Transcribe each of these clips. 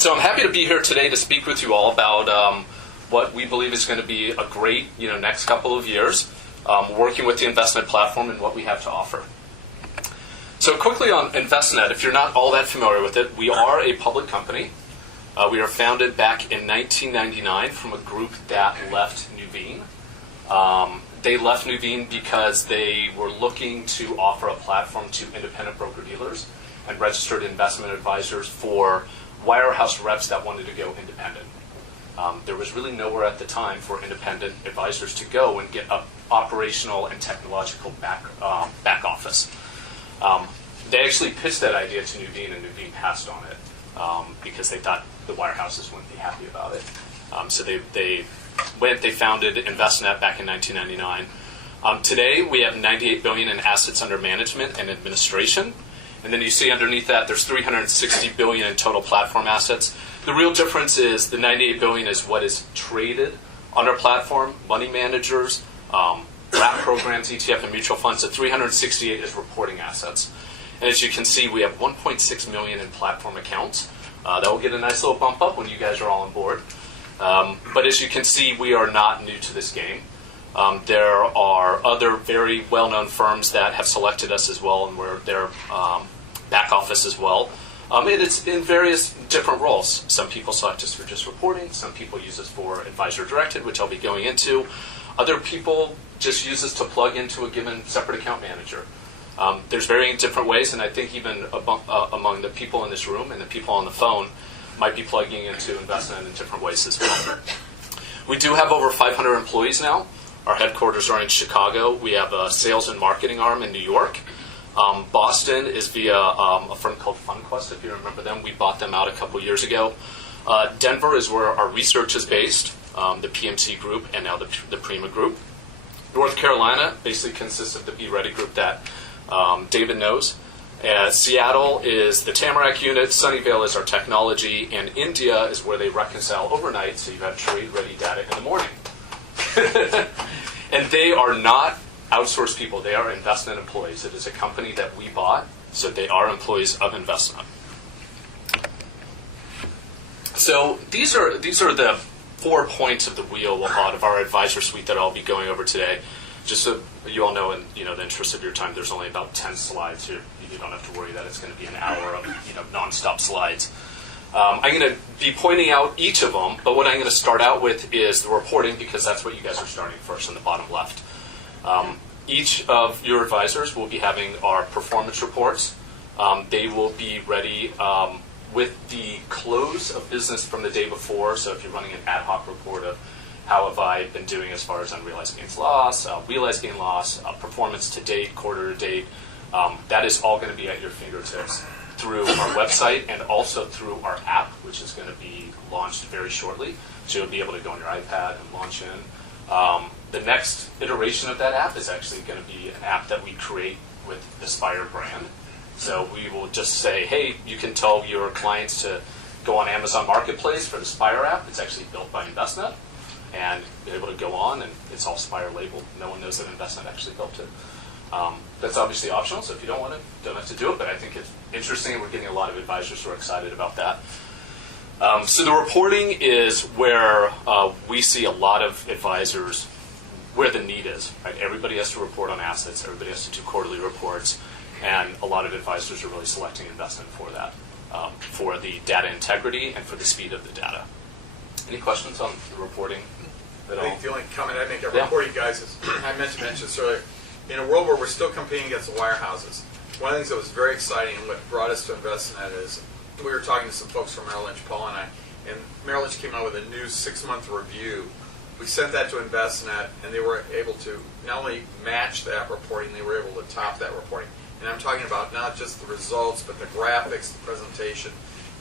So I'm happy to be here today to speak with you all about what we believe is going to be a great next couple of years working with the Envestnet platform and what we have to offer. So quickly on Envestnet, if you're not all that familiar with it, we are a public company. We are founded back in 1999 from a group that left Nuveen. They left Nuveen because they were looking to offer a platform to independent broker-dealers and registered investment advisors for wirehouse reps that wanted to go independent. There was really nowhere at the time for independent advisors to go and get an operational and technological back office. They actually pitched that idea to Nuveen, and Nuveen passed on it because they thought the wirehouses wouldn't be happy about it. So they founded Envestnet back in 1999. Today, we have $98 billion in assets under management and administration. And then you see underneath that, there's $360 billion in total platform assets. The real difference is the $98 billion is what is traded on our platform, money managers, wrap programs, ETF, and mutual funds. The 368 is reporting assets. And as you can see, we have 1.6 million in platform accounts. That will get a nice little bump up when you guys are all on board. But as you can see, we are not new to this game. There are other very well-known firms that have selected us as well, and we're their back office as well. And it's in various different roles. Some people select us for just reporting. Some people use us for advisor-directed, which I'll be going into. Other people just use us to plug into a given separate account manager. There's varying different ways, and I think even among the people in this room and the people on the phone might be plugging into Envestnet in different ways as well. We do have over 500 employees now. Our headquarters are in Chicago. We have a sales and marketing arm in New York. Boston is via a firm called FundQuest, if you remember them. We bought them out a couple years ago. Denver is where our research is based, the PMC group, and now the Prima group. North Carolina basically consists of the Be Ready group that David knows. Seattle is the Tamarack unit, Sunnyvale is our technology, and India is where they reconcile overnight, so you have trade-ready data in the morning. And they are not outsourced people. They are Envestnet employees. It is a company that we bought, so they are employees of Envestnet. So these are the 4 points of the wheel of our advisor suite that I'll be going over today. Just so you all know, in the interest of your time, there's only about 10 slides here. You don't have to worry that it's going to be an hour of nonstop slides. I'm going to be pointing out each of them, but what I'm going to start out with is the reporting, because that's what you guys are starting first in the bottom left. Each of your advisors will be having our performance reports. They will be ready with the close of business from the day before. So if you're running an ad hoc report of how have I been doing as far as unrealized gains loss, realized gain loss, performance to date, quarter to date, that is all going to be at your fingertips through our website and also through our app, which is going to be launched very shortly. So you'll be able to go on your iPad and launch in. The next iteration of that app is actually going to be an app that we create with the Spire brand. So we will just say, hey, you can tell your clients to go on Amazon Marketplace for the Spire app. It's actually built by Envestnet. And be able to go on, and it's all Spire labeled. No one knows that Envestnet actually built it. That's obviously optional, so if you don't want it, don't have to do it. But I think it's interesting, and we're getting a lot of advisors who are excited about that. So the reporting is where we see a lot of advisors, where the need is. Right? Everybody has to report on assets. Everybody has to do quarterly reports. And a lot of advisors are really selecting Envestnet for that, for the data integrity and for the speed of the data. Any questions on the reporting at all? I think the only comment I make about reporting, guys, is I mentioned this earlier. In a world where we're still competing against the wirehouses, one of the things that was very exciting and what brought us to Envestnet is we were talking to some folks from Merrill Lynch, Paul and I, and Merrill Lynch came out with a new 6-month review. We sent that to Envestnet, and they were able to not only match that reporting, they were able to top that reporting. And I'm talking about not just the results, but the graphics, the presentation.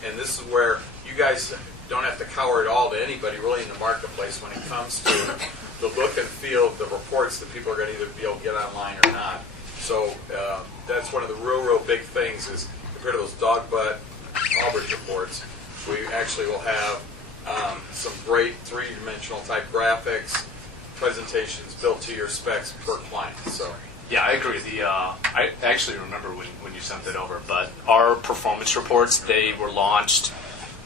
And this is where you guys don't have to cower it all to anybody really in the marketplace when it comes to the look and feel of the reports that people are going to either be able to get online or not. So that's one of the real big things is compared to those dog butt Albridge reports, we actually will have some great three-dimensional type graphics, presentations built to your specs per client. So. Yeah, I agree. I actually remember when you sent it over, but our performance reports, they were launched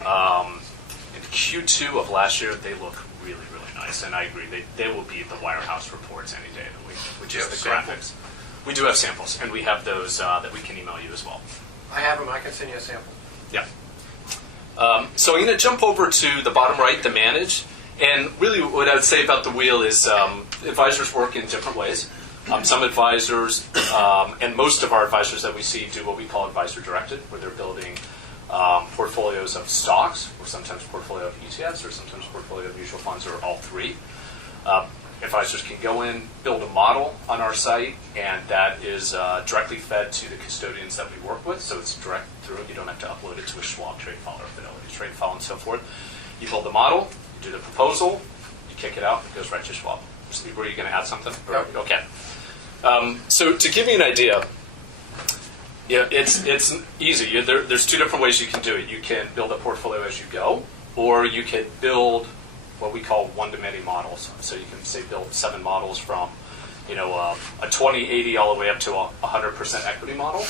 In Q2 of last year, they look really, really nice, and I agree. They will beat the Wirehouse reports any day of the week, which is the graphics. We do have samples, and we have those that we can email you as well. I have them. I can send you a sample. Yeah. So I'm going to jump over to the bottom right, the manage. And really what I would say about the wheel is advisors work in different ways. Some advisors, and most of our advisors that we see do what we call advisor-directed, where they're building portfolios of stocks, or sometimes portfolio of ETFs, or sometimes portfolio of mutual funds, or all three. Advisors can go in, build a model on our site, and that is directly fed to the custodians that we work with. So it's direct through. You don't have to upload it to a Schwab trade file or Fidelity trade file and so forth. You build the model, you do the proposal, you kick it out, it goes right to Schwab. Steve, were you going to add something? Yep. Okay. So to give you an idea, yeah, it's easy. There's two different ways you can do it. You can build a portfolio as you go, or you can build what we call one-to-many models. So you can say build 7 models from, a 20/80 all the way up to a 100% equity model.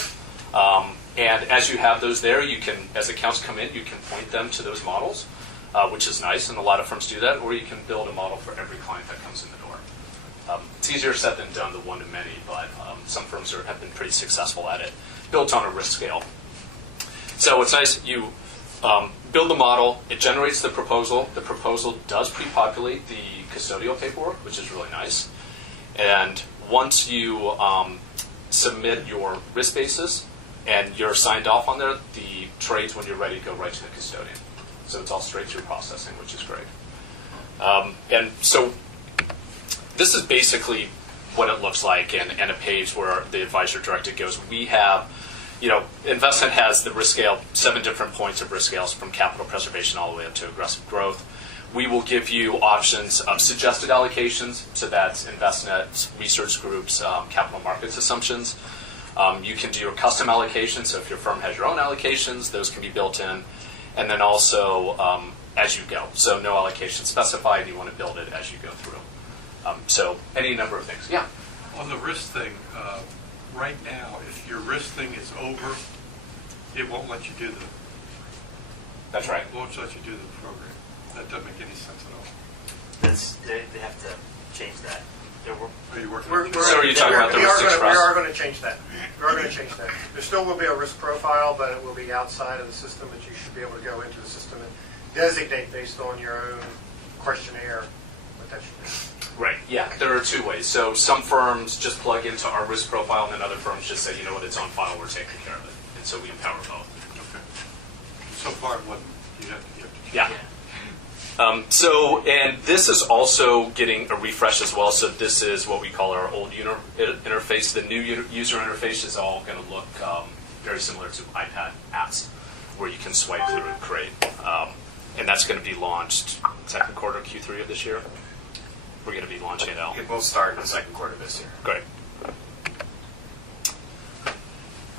And as you have those there, you can, as accounts come in, you can point them to those models, which is nice, and a lot of firms do that. Or you can build a model for every client that comes in the door. It's easier said than done, the one-to-many, but some firms have been pretty successful at it, built on a risk scale. So it's nice. You build the model, it generates the proposal. The proposal does pre-populate the custodial paperwork, which is really nice. And once you submit your risk basis and you're signed off on there, the trades, when you're ready, go right to the custodian. So it's all straight through processing, which is great. And so this is basically what it looks like, and a page where the advisor directed goes. We have, Envestnet has the risk scale, 7 different points of risk scales from capital preservation all the way up to aggressive growth. We will give you options of suggested allocations, so that's Envestnet's research group's capital markets assumptions. You can do your custom allocations, so if your firm has your own allocations, those can be built in. And then also as you go. So no allocation specified, you want to build it as you go through. So any number of things. Yeah? On the risk thing, right now, if your risk thing is over, it won't let you do That's right. It won't let you do the program. That doesn't make any sense at all. They have to change that. Are you working? So are you talking about the risk express? We are going to change that. We are going to change that. There still will be a risk profile, but it will be outside of the system, that you should be able to go into the system and designate based on your own questionnaire what that should be. Right, yeah. There are 2 ways. So some firms just plug into our risk profile, and then other firms just say, you know what, it's on file, we're taking care of it. And so we empower both. Okay. So far, it wasn't. You have to change. Yeah. And this is also getting a refresh as well. So this is what we call our old interface. The new user interface is all going to look very similar to iPad apps, where you can swipe through and create. And that's going to be launched second quarter, Q3 of this year. We're going to be launching it out. It will start in the second quarter of this year. Great.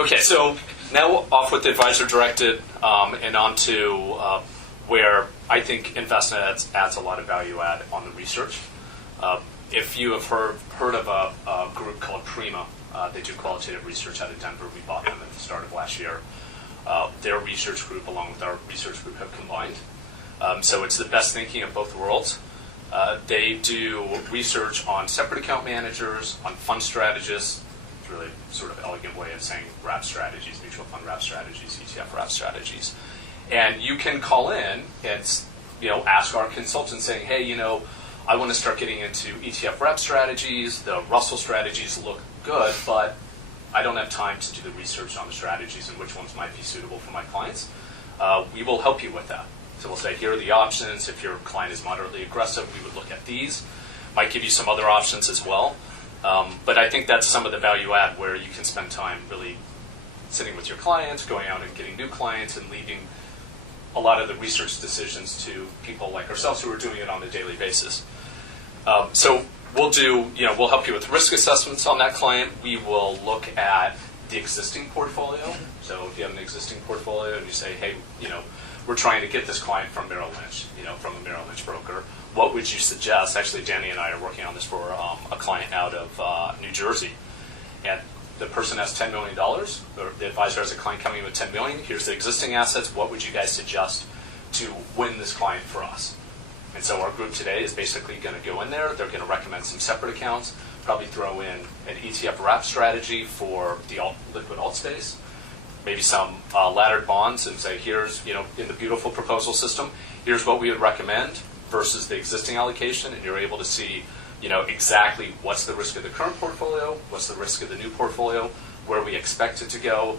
Okay, so now off with the advisor-directed and on to where I think Envestnet adds a lot of value add on the research. If you have heard of a group called Prima, they do qualitative research out of Denver. We bought them at the start of last year. Their research group, along with our research group, have combined. So it's the best thinking of both worlds. They do research on separate account managers, on fund strategists. It's really sort of elegant way of saying wrap strategies, mutual fund wrap strategies, ETF wrap strategies. And you can call in and ask our consultant saying, hey, I want to start getting into ETF wrap strategies. The Russell strategies look good, but I don't have time to do the research on the strategies and which ones might be suitable for my clients. We will help you with that. So we'll say, here are the options. If your client is moderately aggressive, we would look at these. Might give you some other options as well. But I think that's some of the value add, where you can spend time really sitting with your clients, going out and getting new clients, and leaving a lot of the research decisions to people like ourselves who are doing it on a daily basis. So we'll help you with risk assessments on that client. We will look at the existing portfolio. So if you have an existing portfolio and you say, hey, we're trying to get this client from Merrill Lynch, from a Merrill Lynch broker, what would you suggest? Actually, Danny and I are working on this for a client out of New Jersey. And the person has $10 million, or the advisor has a client coming in with $10 million. Here's the existing assets. What would you guys suggest to win this client for us. And so our group today is basically going to go in there. They're going to recommend some separate accounts, probably throw in an ETF wrap strategy for the liquid alt space, maybe some laddered bonds, and say, here's, in the beautiful proposal system, here's what we would recommend versus the existing allocation, and you're able to see, exactly what's the risk of the current portfolio, what's the risk of the new portfolio, where we expect it to go.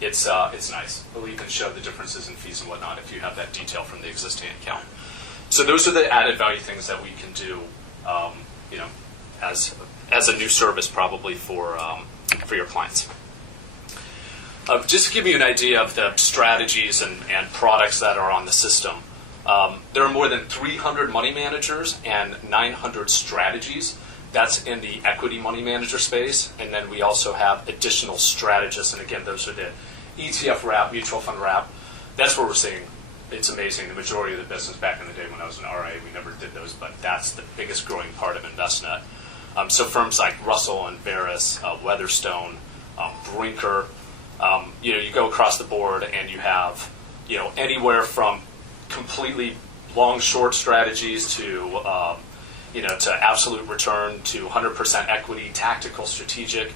It's nice. We'll even show the differences in fees and whatnot if you have that detail from the existing account. So those are the added value things that we can do, as a new service probably for your clients. Just to give you an idea of the strategies and products that are on the system, there are more than 300 money managers and 900 strategies. That's in the equity money manager space. And then we also have additional strategists. And again, those are the ETF wrap, mutual fund wrap. That's where we're seeing, it's amazing, the majority of the business back in the day when I was an RA, we never did those, but that's the biggest growing part of Envestnet. So firms like Russell and Barris, Weatherstone, Brinker, you go across the board and you have, anywhere from completely long short strategies to, to absolute return to 100% equity, tactical, strategic.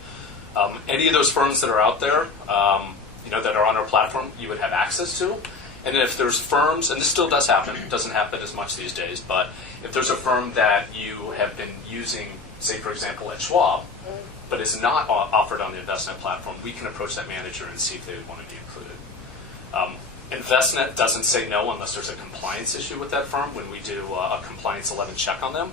Any of those firms that are out there, that are on our platform, you would have access to. And if there's firms, and this still does happen, it doesn't happen as much these days, but if there's a firm that you have been using, say, for example, at Schwab, but is not offered on the Envestnet platform, we can approach that manager and see if they would want to be included. Envestnet doesn't say no unless there's a compliance issue with that firm when we do a compliance 11 check on them.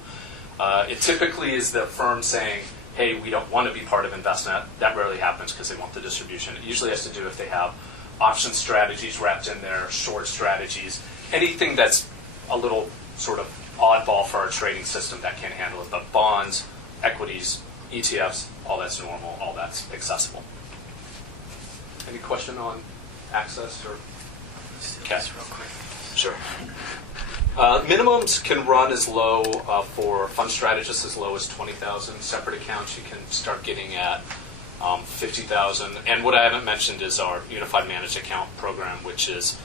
It typically is the firm saying, hey, we don't want to be part of Envestnet. That rarely happens because they want the distribution. It usually has to do if they have option strategies wrapped in there, short strategies, anything that's a little sort of oddball for our trading system that can't handle it. But bonds, equities, ETFs, all that's normal, all that's accessible. Any question on access or? Okay. Real quick. Sure. Minimums can run as low for fund strategists as low as 20,000. Separate accounts you can start getting at 50,000. And what I haven't mentioned is our Unified Managed Account program, which is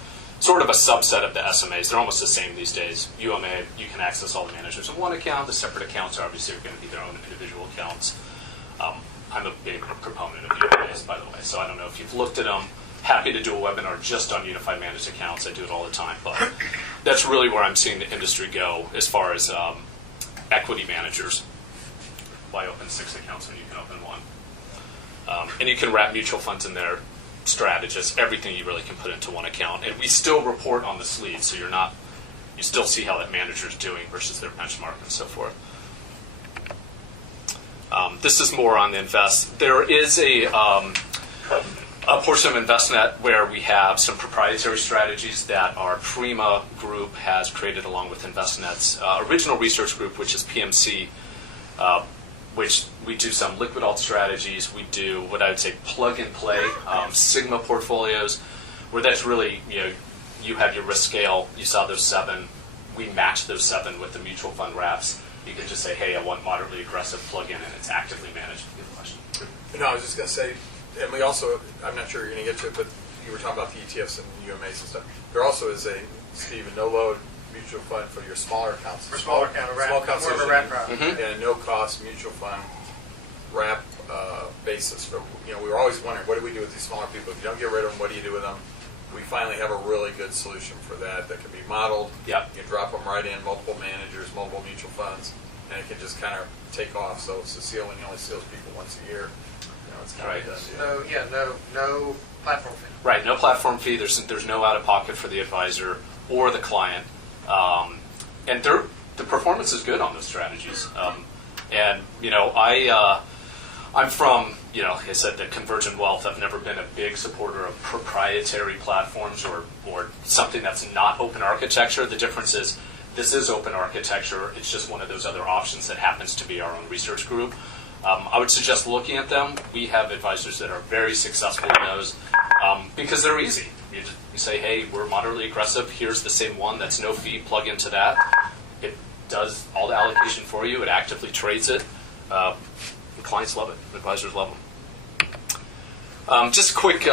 sort of a subset of the SMAs. They're almost the same these days. UMA, you can access all the managers in one account. The separate accounts are obviously going to be their own individual accounts. I'm a big proponent of UMAs, by the way, so I don't know if you've looked at them. Happy to do a webinar just on Unified Managed Accounts. I do it all the time, but that's really where I'm seeing the industry go as far as equity managers. Why open 6 accounts when you can open 1? And you can wrap mutual funds in there, strategists, everything you really can put into one account. And we still report on the sleeve, so you still see how that manager's doing versus their benchmark and so forth. This is more on the invest. There is a portion of Envestnet where we have some proprietary strategies that our Prima group has created along with Envestnet's original research group, which is PMC, which we do some liquid alt strategies. We do what I would say plug and play Sigma portfolios, where that's really, you have your risk scale. You saw those 7. We match those 7 with the mutual fund wraps. You can just say, hey, I want moderately aggressive plug-in, and it's actively managed. You have a question? No, I was just going to say, and we also, I'm not sure you're going to get to it, but you were talking about the ETFs and UMAs and stuff. There also is a, Steve, a no-load mutual fund for your smaller accounts. For smaller account, small accounts, more of a wrap product. And a no-cost mutual fund wrap basis. For, we were always wondering, what do we do with these smaller people? If you don't get rid of them, what do you do with them? We finally have a really good solution for that can be modeled. Yep. You can drop them right in, multiple managers, multiple mutual funds, and it can just kind of take off. So it's a seal when you only seals people once a year. It's kind Right. of done. No platform fee. Right, no platform fee. There's no out-of-pocket for the advisor or the client. And the performance is good on those strategies. I'm from, like I said, the convergent wealth. I've never been a big supporter of proprietary platforms or something that's not open architecture. The difference is this is open architecture. It's just one of those other options that happens to be our own research group. I would suggest looking at them. We have advisors that are very successful in those because they're easy. You say, hey, we're moderately aggressive. Here's the same one that's no fee. Plug into that. It does all the allocation for you. It actively trades it. Clients love it. Advisors love them. Just a quick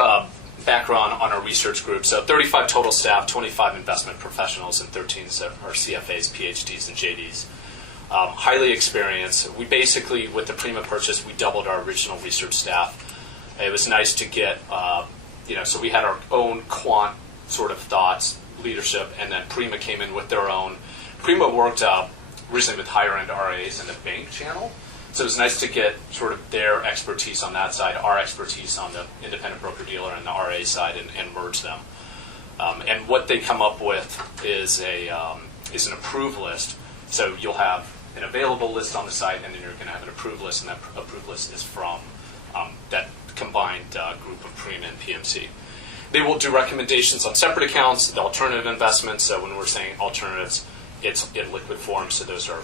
background on our research group. So 35 total staff, 25 investment professionals, and 13 are CFAs, PhDs, and JDs. Highly experienced. We basically, with the Prima purchase, we doubled our original research staff. It was nice to get, so we had our own quant sort of thoughts, leadership, and then Prima came in with their own. Prima worked originally with higher-end RAs in the bank channel, so it was nice to get sort of their expertise on that side, our expertise on the independent broker-dealer and the RA side, and merge them. And what they come up with is an approved list. So you'll have an available list on the site, and then you're going to have an approved list, and that approved list is from that combined group of Prima and PMC. They will do recommendations on separate accounts, the alternative investments. So when we're saying alternatives, it's in liquid form. So those are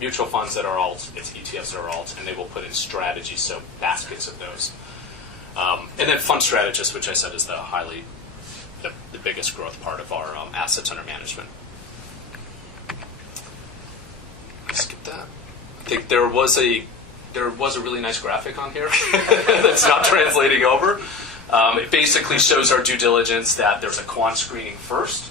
mutual funds that are alts, it's ETFs that are alts, and they will put in strategies, so baskets of those. And then fund strategists, which I said is the biggest growth part of our assets under management. Skip that. I think there was a really nice graphic on here that's not translating over. It basically shows our due diligence that there's a quant screening first.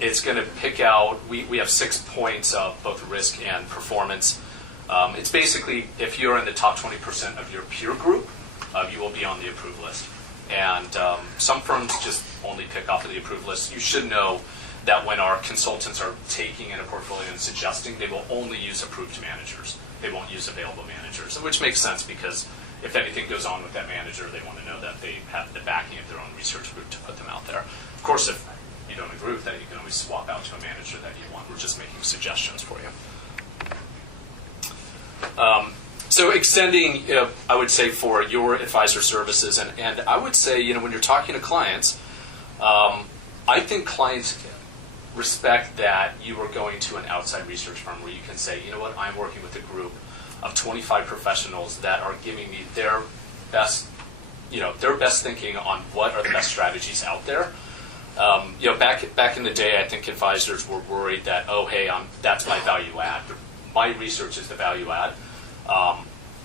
It's going to pick out, we have 6 points of both risk and performance. It's basically, if you're in the top 20% of your peer group, you will be on the approved list. And some firms just only pick off of the approved list. You should know that when our consultants are taking in a portfolio and suggesting, they will only use approved managers. They won't use available managers, which makes sense because if anything goes on with that manager, they want to know that they have the backing of their own research group to put them out there. Of course, if you don't agree with that, you can always swap out to a manager that you want. We're just making suggestions for you. So extending, I would say, for your advisor services, and I would say, when you're talking to clients, I think clients respect that you are going to an outside research firm where you can say, you know what, I'm working with a group of 25 professionals that are giving me their best thinking on what are the best strategies out there. Back in the day, I think advisors were worried that, oh, hey, that's my value add. My research is the value add.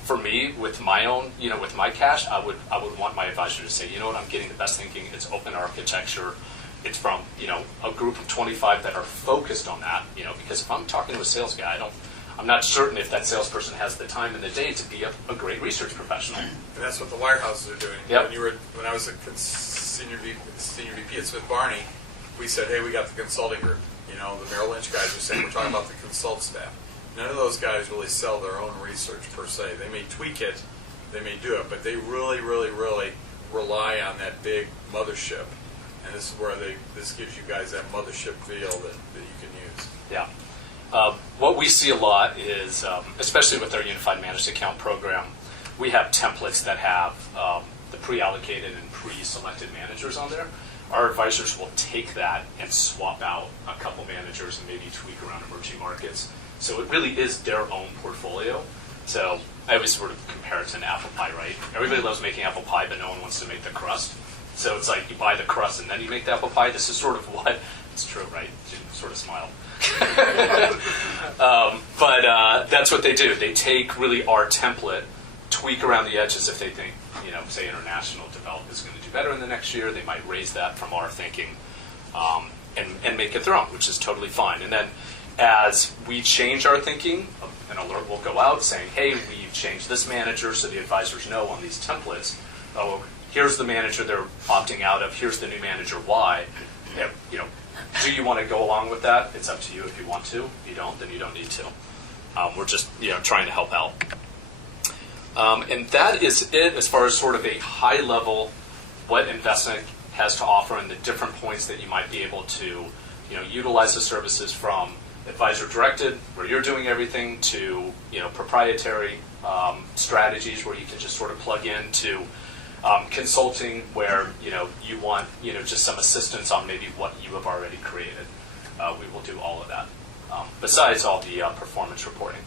For me, with my own, with my cash, I would want my advisor to say, you know what, I'm getting the best thinking. It's open architecture. It's from, a group of 25 that are focused on that, because if I'm talking to a sales guy, I'm not certain if that salesperson has the time in the day to be a great research professional. And that's what the wirehouses are doing. Yep. When I was a senior VP at Smith Barney, we said, hey, we got the consulting group. The Merrill Lynch guys were saying, we're talking about the consult staff. None of those guys really sell their own research per se. They may tweak it, they may do it, but they really, really, really rely on that big mothership. And this is where this gives you guys that mothership feel that you can use. Yeah. What we see a lot is, especially with our Unified Managed Account program, we have templates that have the pre-allocated and pre-selected managers on there. Our advisors will take that and swap out a couple managers and maybe tweak around emerging markets. So it really is their own portfolio. So I always sort of compare it to an apple pie, right? Everybody loves making apple pie, but no one wants to make the crust. So it's like you buy the crust and then you make the apple pie. This is sort of what, it's true, right? Jim sort of smiled. But that's what they do. They take really our template, tweak around the edges if they think, say international development is going to do better in the next year. They might raise that from our thinking and make it their own, which is totally fine. And then as we change our thinking, an alert will go out saying, hey, we've changed this manager, so the advisors know on these templates, oh, here's the manager they're opting out of, here's the new manager, why. Do you want to go along with that? It's up to you if you want to. If you don't, then you don't need to. We're just trying to help out. And that is it as far as sort of a high level what Envestnet has to offer and the different points that you might be able to utilize the services from advisor directed, where you're doing everything, to proprietary strategies where you can just sort of plug into consulting where you want just some assistance on maybe what you have already created. We will do all of that besides all the performance reporting.